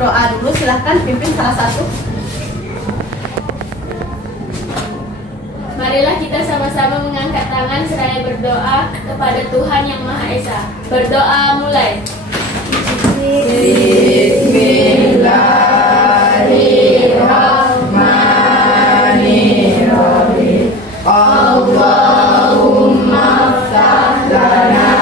berdoa dulu. Silahkan pimpin salah satu. Marilah kita sama-sama mengangkat tangan seraya berdoa kepada Tuhan Yang Maha Esa. Berdoa mulai. Bismillahirrahmanirrahim. Allahumma ftah lana.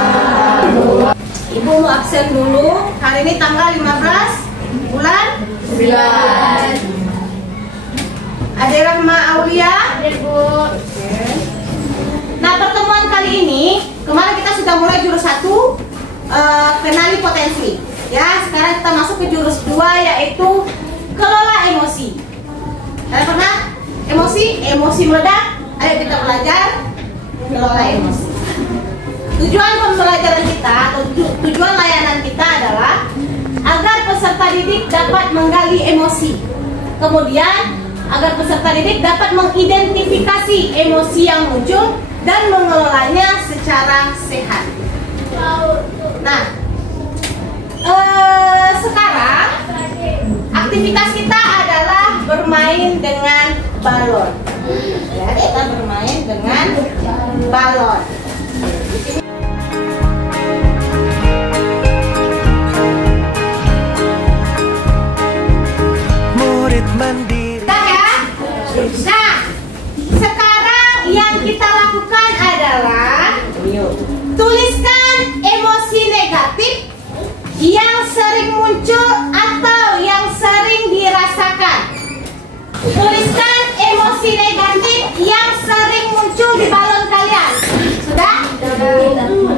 Ibu mau absen dulu. Hari ini tanggal 15 bulan 9. Ada Rahma Aulia. Nah, pertemuan kali ini, kemarin kita sudah mulai jurus 1, kenali potensi. Ya, sekarang kita masuk ke jurus 2, yaitu kelola emosi. Kalian pernah emosi meledak? Ayo kita belajar kelola emosi. Tujuan pembelajaran kita atau tujuan layanan kita adalah agar peserta didik dapat menggali emosi. Kemudian agar peserta didik dapat mengidentifikasi emosi yang muncul dan mengelolanya secara sehat. Nah, sekarang aktivitas kita adalah bermain dengan balon. Ya, kita bermain dengan balon. Murid mandiri. Nah, sekarang yang kita lakukan adalah tuliskan emosi negatif yang sering muncul atau yang sering dirasakan. Tuliskan emosi negatif yang sering muncul di balon kalian. Sudah?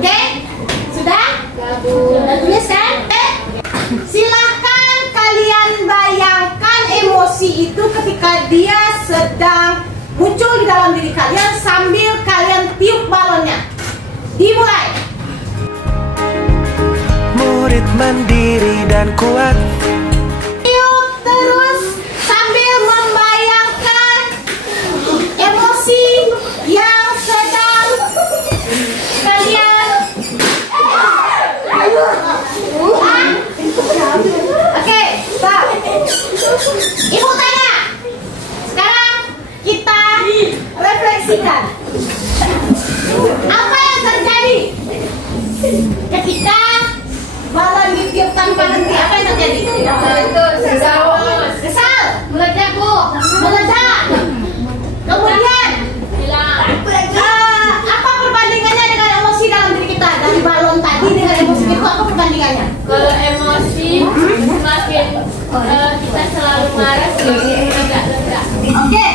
Oke? Sudah? Sudah tuliskan? Silahkan kalian bayangkan emosi itu ketika dia sedang muncul di dalam diri kalian sambil kalian tiup balonnya. Dimulai. Murid mandiri dan kuat. Tiup terus sambil membayangkan emosi yang sedang kalian. Oke, stop. Ibu tanya. Sekarang kita refleksikan. Apa yang terjadi ketika balon ditiup tanpa henti? Apa yang terjadi? Kesal. Meledak, Bu. Meledak. Kemudian apa perbandingannya dengan emosi dalam diri kita? Dari balon tadi dengan emosi itu apa perbandingannya? Kalau emosi semakin kita selalu marah, semakin meledak-ledak. Oke.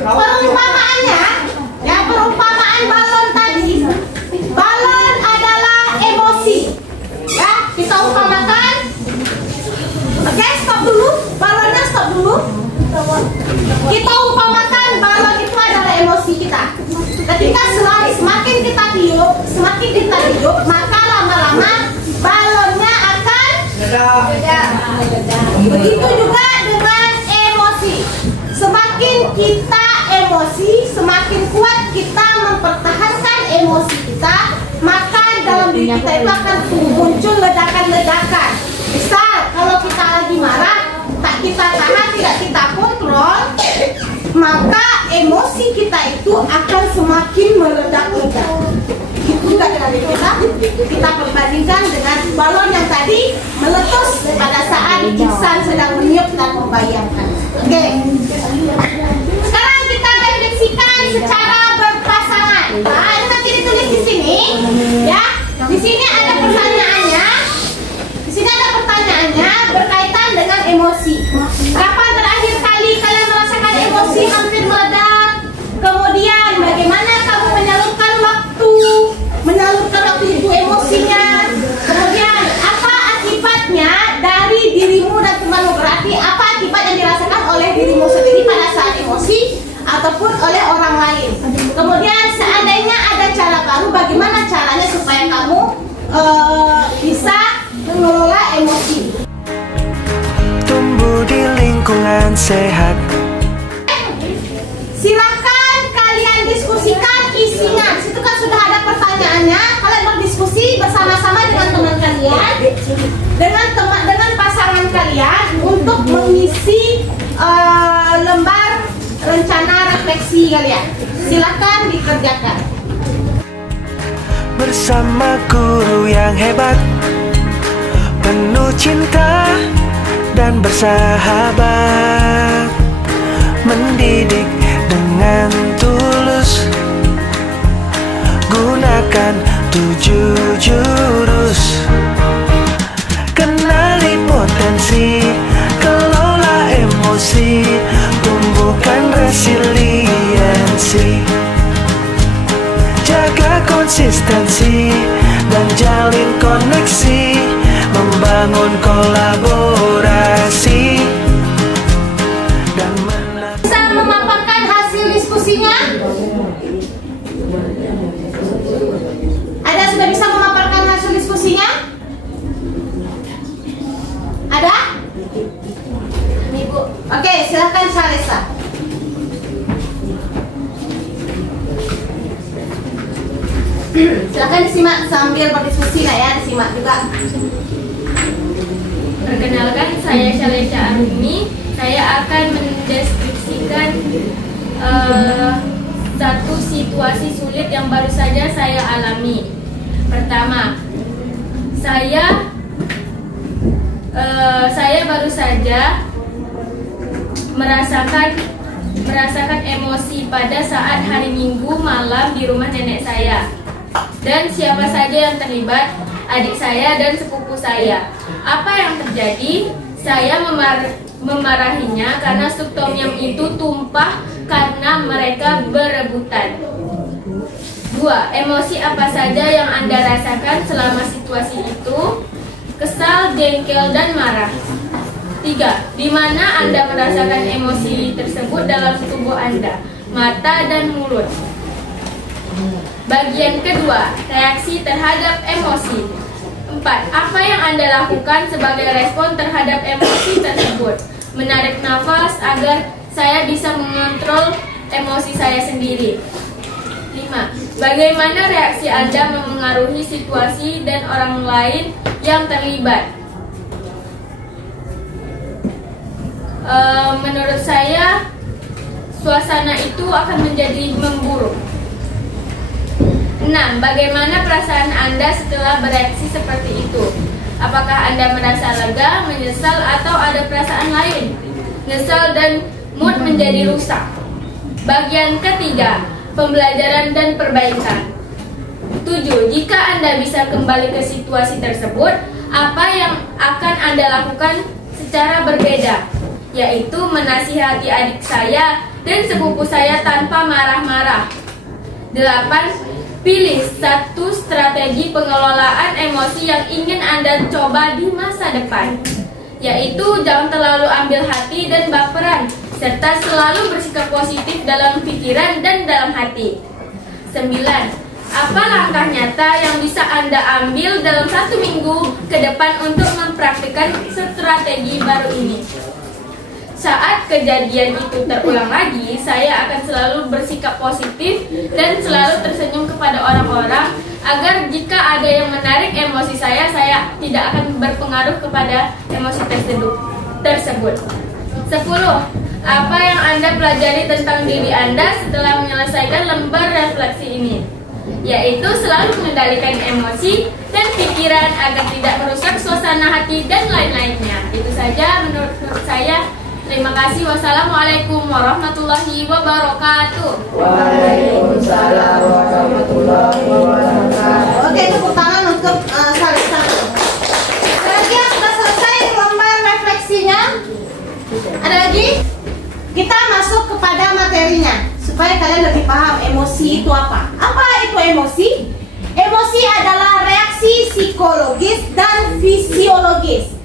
Perumpamaannya, ya, perumpamaan balon tadi. Balon adalah emosi. Ya, kita umpamakan. Oke, stop dulu. Balonnya stop dulu. Kita umpamakan balon itu adalah emosi kita. Ketika semakin kita tiup, maka lama-lama balonnya akan meledak. Begitu juga dengan emosi. Semakin kita emosi, semakin kuat kita mempertahankan emosi kita, maka dalam diri kita itu akan muncul ledakan-ledakan. Misal kalau kita lagi marah, tak kita tahan, tidak kita kontrol, maka emosi kita itu akan semakin meledak-ledak. Itu juga dengan diri kita perbandingkan dengan balon yang tadi meletus pada saat Ihsan sedang meniup dan membayangkan. Oke. Sekarang kita refleksikan secara berpasangan. Nah, ini nanti ditulis di sini, ya. Di sini ada pertanyaannya. Di sini ada pertanyaannya berkaitan dengan emosi. Kapan terakhir kali kalian merasakan emosi hampir meledak? Kemudian bagaimana kamu menyalurkan waktu itu emosinya? Kemudian apa akibatnya dari dirimu dan temanmu? Berarti apa akibat yang dirasakan oleh dirimu sendiri pada saat emosi ataupun oleh orang lain? Kemudian seandainya ada cara baru, bagaimana caranya supaya kamu bisa mengelola emosi? Tumbuh di lingkungan sehat. Silakan kalian diskusikan isinya. Di situ kan sudah ada pertanyaannya. Kalian berdiskusi bersama-sama dengan teman kalian, dengan pasangan kalian. untuk mengisi lembar rencana refleksi kalian. Silakan dikerjakan. Bersama guru yang hebat, penuh cinta dan bersahabat, mendidik dengan tulus, gunakan 7 jurus. Kenali potensi, kelola emosi, tumbuhkan resiliensi, jaga konsistensi dan jalin koneksi, membangun kolaborasi dan Bisa memaparkan hasil diskusinya? Ada sudah bisa memaparkan hasil diskusinya? Ada? Ibu. Oke, silakan Salesa. Silakan disimak sambil berdiskusi lah ya, disimak juga. Perkenalkan, saya Salesa Arumi. Saya akan mendeskripsikan satu situasi sulit yang baru saja saya alami. Pertama, saya baru saja merasakan emosi pada saat hari Minggu malam di rumah nenek saya. Dan siapa saja yang terlibat, adik saya dan sepupu saya. Apa yang terjadi? Saya memarahinya karena sup tom yum itu tumpah karena mereka berebutan. 2. Emosi apa saja yang Anda rasakan selama situasi itu? Kesal, jengkel, dan marah. 3. Di mana Anda merasakan emosi tersebut dalam tubuh Anda? Mata dan mulut. Bagian kedua, reaksi terhadap emosi. 4. Apa yang Anda lakukan sebagai respon terhadap emosi tersebut? Menarik nafas agar saya bisa mengontrol emosi saya sendiri. 5. Bagaimana reaksi Anda memengaruhi situasi dan orang lain yang terlibat? Menurut saya, suasana itu akan menjadi memburuk. 6. Bagaimana perasaan Anda setelah bereaksi seperti itu? Apakah Anda merasa lega, menyesal, atau ada perasaan lain? Nyesal dan mood menjadi rusak. Bagian ketiga, pembelajaran dan perbaikan. 7. Jika Anda bisa kembali ke situasi tersebut, apa yang akan Anda lakukan secara berbeda? Yaitu menasihati adik saya dan sepupu saya tanpa marah-marah. 8. Pilih satu strategi pengelolaan emosi yang ingin Anda coba di masa depan, yaitu jangan terlalu ambil hati dan baperan, serta selalu bersikap positif dalam pikiran dan dalam hati. 9. Apa langkah nyata yang bisa Anda ambil dalam 1 minggu ke depan untuk mempraktikkan strategi baru ini? Saat kejadian itu terulang lagi, saya akan selalu bersikap positif dan selalu tersenyum kepada orang-orang agar jika ada yang menarik emosi saya tidak akan berpengaruh kepada emosi tersebut. 10. Apa yang Anda pelajari tentang diri Anda setelah menyelesaikan lembar refleksi ini? Yaitu selalu mengendalikan emosi dan pikiran agar tidak merusak suasana hati dan lain-lainnya. Itu saja menurut saya. Terima kasih. Wassalamualaikum warahmatullahi wabarakatuh. Waalaikumsalam warahmatullahi wabarakatuh. Oke, tepuk tangan untuk Salesa. Kalian sudah selesai lembar refleksinya? Ada lagi? Kita masuk kepada materinya supaya kalian lebih paham emosi itu apa. Apa itu emosi? Emosi adalah reaksi psikologis dan fisiologis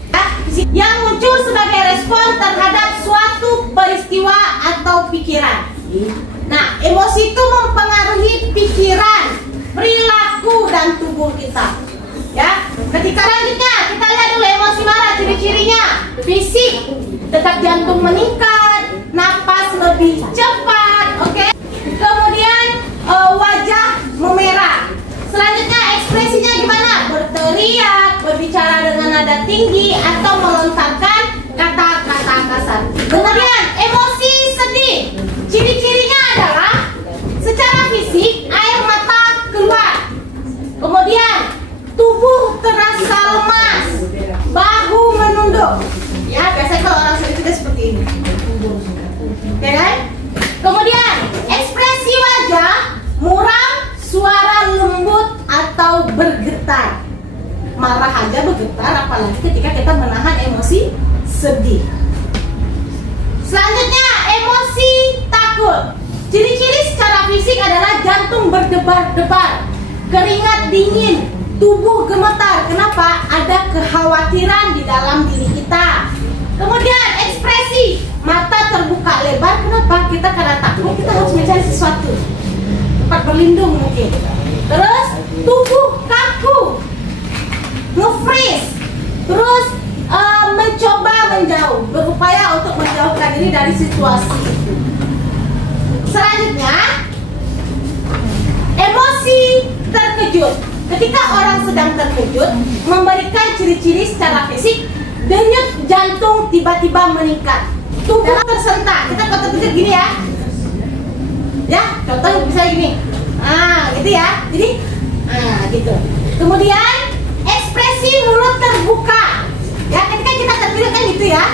yang muncul sebagai respon terhadap suatu peristiwa atau pikiran. Nah, emosi itu mempengaruhi pikiran, perilaku, dan tubuh kita. Ya, ketika selanjutnya kita lihat dulu emosi marah, ciri-cirinya. Fisik, detak jantung meningkat, napas lebih cepat, oke. Kemudian wajah memerah. Selanjutnya ekspresinya gimana? Berteriak, berbicara dengan nada tinggi, atau melontarkan kata-kata Ya kan? Kemudian ekspresi wajah muram, suara lembut atau bergetar. Marah aja bergetar, apalagi ketika kita menahan emosi sedih. Selanjutnya, emosi takut. Ciri-ciri secara fisik adalah jantung berdebar-debar, keringat dingin, tubuh gemetar. Kenapa? Ada kekhawatiran di dalam diri kita. Kemudian ekspresi mata terbuka lebar. Kenapa? Kita karena takut, kita harus mencari sesuatu, tempat berlindung mungkin. Terus tubuh kaku, nge-freeze. Terus mencoba menjauh, berupaya untuk menjauhkan diri dari situasi itu. Selanjutnya, emosi terkejut. Ketika orang sedang terkejut, memberikan ciri-ciri secara fisik, denyut jantung tiba-tiba meningkat, tubuh tersentak. Kita kalau terkejut gini ya, ya contoh bisa gini, gitu ya. Jadi, gitu. Kemudian ekspresi mulut terbuka. Ya, ketika kita terkejut kan gitu ya.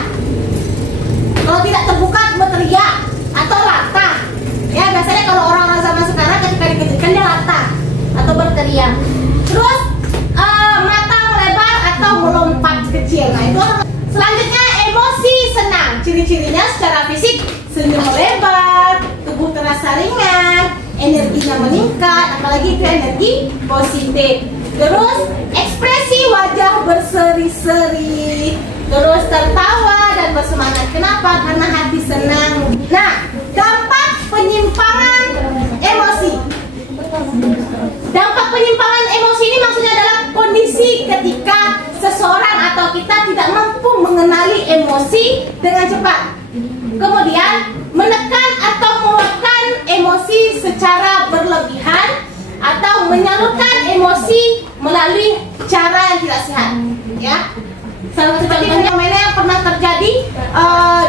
Kalau tidak terbuka berteriak atau latah. Ya, biasanya kalau orang-orang zaman sekarang ketika dikejutkan dia latah atau berteriak. Terus mata melebar atau melompat kecil. Nah, itu orang. Selanjutnya emosi senang. Ciri-cirinya secara fisik senyum lebar, tubuh terasa ringan, energinya meningkat, apalagi itu energi positif. Terus ekspresi wajah berseri-seri, terus tertawa dan bersemangat. Kenapa? Karena hati senang. Nah, dampak penyimpangan emosi. Dampak penyimpangan emosi ini maksudnya adalah kondisi ketika seseorang atau kita tidak mampu mengenali emosi dengan cepat. Kemudian menekan atau meluapkan emosi secara berlebihan atau menyalurkan emosi melalui cara yang tidak sehat. Ya, salah satu contohnya yang pernah terjadi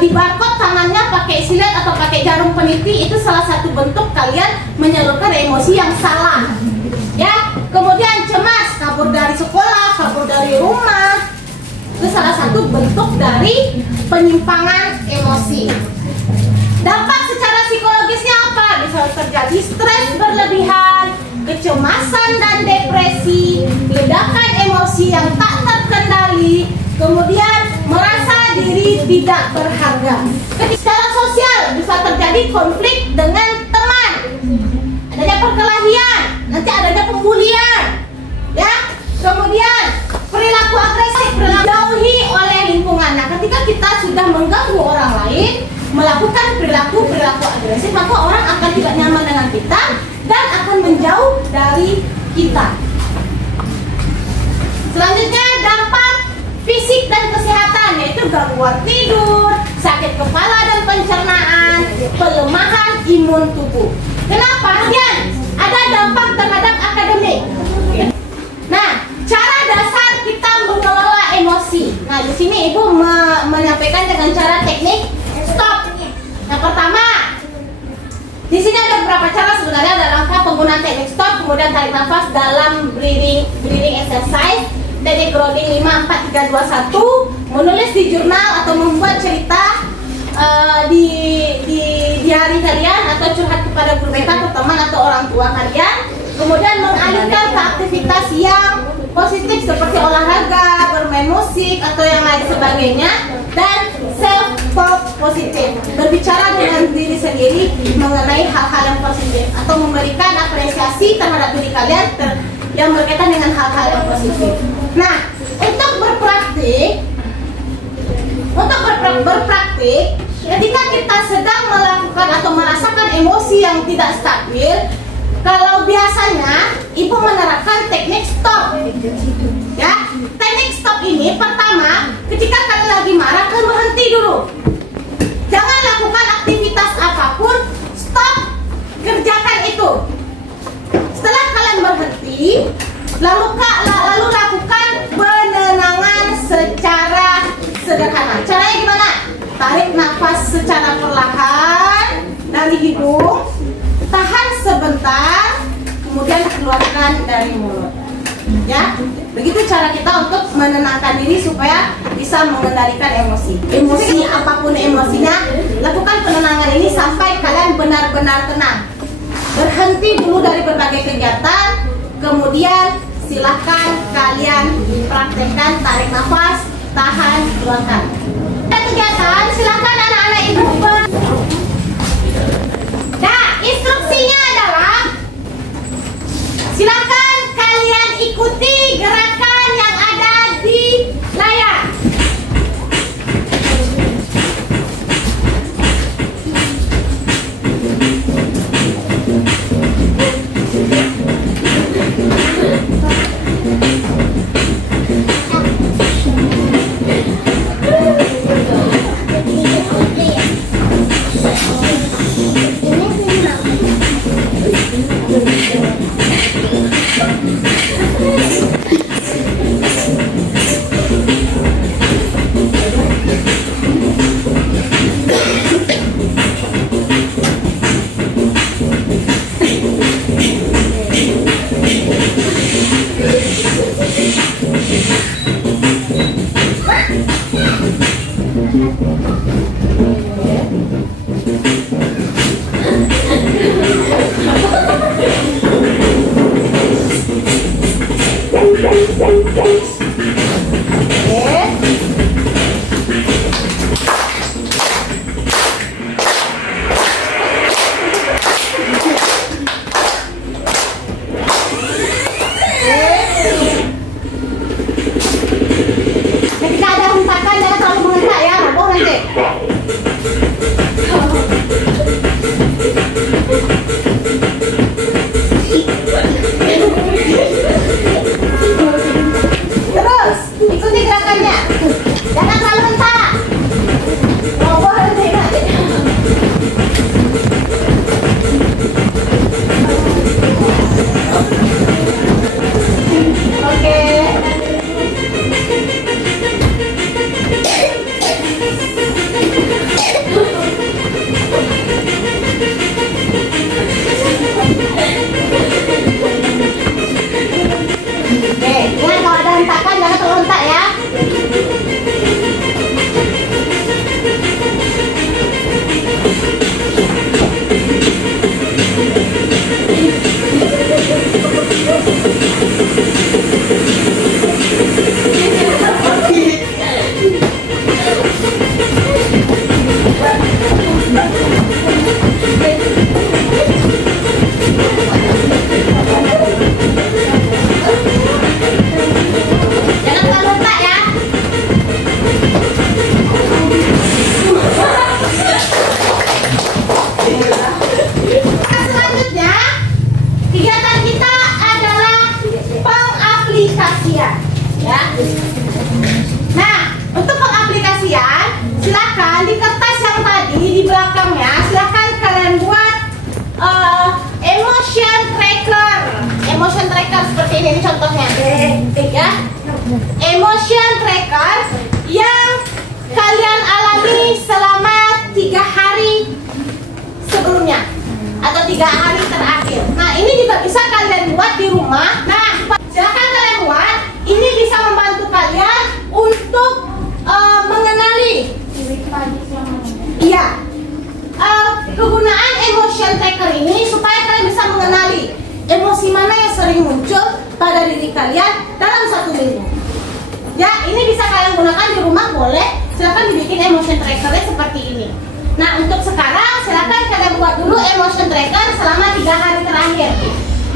di barcode tangannya pakai silet atau pakai jarum peniti, itu salah satu bentuk kalian menyalurkan emosi yang salah. Ya, kemudian cemas, kabur dari sekolah, kabur dari rumah, itu salah satu bentuk dari penyimpangan emosi. Dampak secara psikologisnya apa? Bisa terjadi stres berlebihan, kecemasan dan depresi, ledakan emosi yang tak terkendali, kemudian merasa diri tidak berharga. Secara sosial bisa terjadi konflik dengan teman, adanya perkelahian, nanti adanya pembulian, ya. Kemudian perilaku agresif, dijauhi oleh lingkungan. Nah, ketika kita sudah mengganggu orang lain, melakukan perilaku agresif, maka orang akan tidak nyaman dengan kita dan akan menjauh dari kita. Selanjutnya, dampak fisik dan kesehatan, yaitu gangguan tidur, sakit kepala dan pencernaan, pelemahan imun tubuh. Kenapa? Dan ada dampak terhadap akademik. Nah, cara dasar kita mengelola emosi. Nah, di sini Ibu menyampaikan dengan cara teknik stop. Yang pertama, di sini ada beberapa cara sebenarnya dalam penggunaan teknik stop, kemudian tarik nafas dalam breathing exercise, teknik grounding 5, 4, 3, 2, 1, menulis di jurnal atau membuat cerita di diari kalian atau curhat kepada guru BK atau teman atau orang tua kalian, kemudian mengalihkan ke aktivitas yang positif seperti olahraga, bermain musik atau yang lain sebagainya, dan self talk positif, berbicara dengan diri sendiri mengenai hal-hal yang positif atau memberikan apresiasi terhadap diri kalian yang berkaitan dengan hal-hal yang positif. Nah, untuk berpraktik, ketika kita sedang melakukan atau merasakan emosi yang tidak stabil, kalau biasanya Ibu menerapkan teknik stop. Ya, teknik stop ini pertama, ketika kalian lagi marah, kalian berhenti dulu. Jangan lakukan aktivitas apapun, stop, kerjakan itu. Setelah kalian berhenti, lalu lakukan penenangan secara sederhana. Caranya gimana? Tarik nafas secara perlahan dari hidung, tahan sebentar, kemudian keluarkan dari mulut. Ya, begitu cara kita untuk menenangkan diri supaya bisa mengendalikan emosi. Emosi apapun emosinya, lakukan penenangan ini sampai kalian benar-benar tenang. Berhenti dulu dari berbagai kegiatan, kemudian silahkan kalian praktekkan tarik nafas, tahan, keluarkan. Kegiatan silahkan anak-anak ibu. Nah, instruksinya adalah silahkan kalian ikuti gerakan yang ada di layar. Ketika ada hentakan jangan terlalu menghentak ya, mabuk nanti. Terus ikuti gerakannya, jangan terlalu hentak. Mabuk nanti. Oke. Ingat kalau ada hentakan jangan terlalu hentak ya. Jangan terlalu hentak ya. Selanjutnya, kegiatan kita adalah pengaplikasian, ya. Nah, untuk pengaplikasian, silakan di kertas yang tadi di belakangnya, silakan kalian buat emotion tracker. Emotion tracker seperti ini contohnya, ya. Emotion tracker yang kalian alami selama 3 hari sebelumnya atau 3 hari terakhir. Nah, ini juga bisa kalian buat di rumah. Nah, silakan kalian buat. Ini bisa membantu kalian untuk mengenali. Iya. Kegunaan emotion tracker ini supaya kalian bisa mengenali emosi mana yang sering muncul pada diri kalian dalam 1 minggu. Ya, ini bisa kalian gunakan di rumah, boleh. Silakan dibikin emotion trackernya seperti ini. Nah, untuk sekarang silakan kalian buat dulu emotion tracker selama 3 hari terakhir.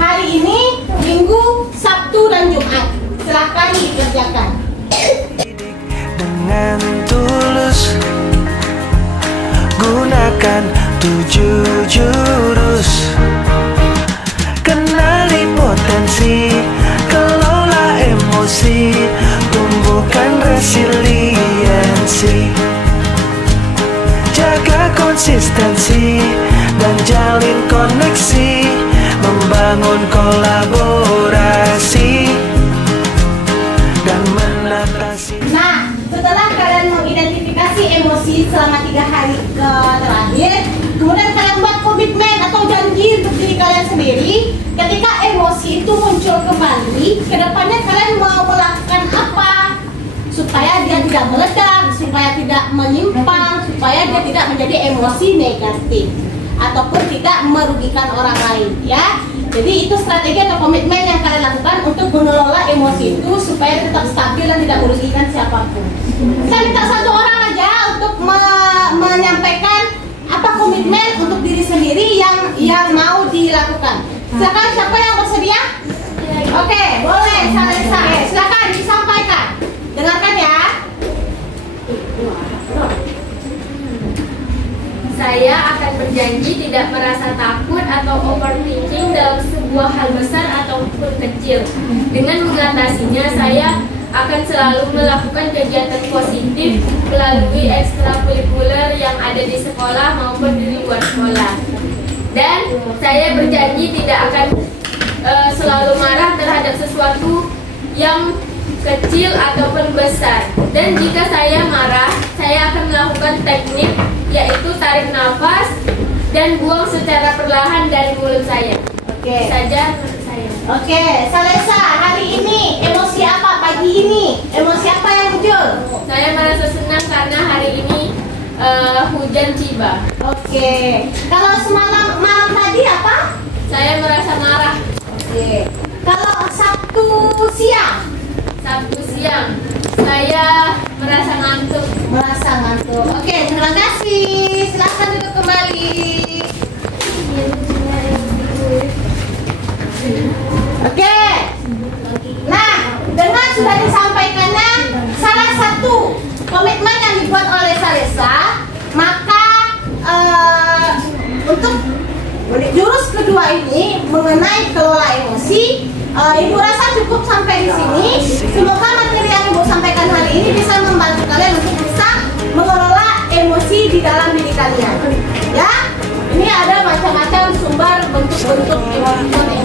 Hari ini, Minggu, Sabtu, dan Jumat. Silakan dikerjakan. Dengan tulus gunakan 7 jurus, kenali potensi, kelola emosi, tumbuhkan resiliensi, jaga konsistensi dan jalin koneksi, membangun kolaborasi dan menatasi. Nah, setelah kalian mengidentifikasi emosi selama 3 hari terakhir, kemudian kalian buat komitmen atau janji untuk diri kalian sendiri. Ketika emosi itu muncul kembali, kedepannya kalian mau melakukan apa supaya dia tidak meledak, supaya tidak menyimpang, supaya dia tidak menjadi emosi negatif ataupun tidak merugikan orang lain, ya. Jadi itu strategi atau komitmen yang kalian lakukan untuk mengelola emosi itu supaya tetap stabil dan tidak merugikan siapapun. Saya minta satu orang aja untuk menyampaikan apa komitmen untuk diri sendiri yang mau dilakukan. Silakan, siapa yang bersedia? Oke, boleh. Silakan disampaikan. Dengarkan ya. Saya akan berjanji tidak merasa takut atau overthinking dalam sebuah hal besar ataupun kecil. Dengan mengatasinya, saya akan selalu melakukan kegiatan positif melalui ekstrakurikuler yang ada di sekolah maupun di luar sekolah. Dan saya berjanji tidak akan selalu marah terhadap sesuatu yang kecil ataupun besar. Dan jika saya marah, saya akan melakukan teknik yaitu tarik nafas dan buang secara perlahan dari mulut saya. Oke. Saja menurut saya. Oke, Salesa, hari ini emosi apa pagi ini? Emosi apa yang muncul? Saya merasa senang karena hari ini hujan tiba. Oke. Kalau malam tadi apa? Saya merasa marah. Oke. Kalau Sabtu siang? Sabtu siang, saya merasa ngantuk. Merasa ngantuk. Oke, terima kasih. Silahkan duduk kembali. Oke. Nah, dengan sudah disampaikannya salah satu komitmen yang dibuat oleh Salesa, maka untuk jurus kedua ini mengenai kelola emosi, Ibu rasa cukup sampai di sini. Semoga materi yang Ibu sampaikan hari ini bisa membantu kalian untuk bisa mengelola emosi di dalam diri kalian. Ya, ini ada macam-macam sumber bentuk-bentuk emosi.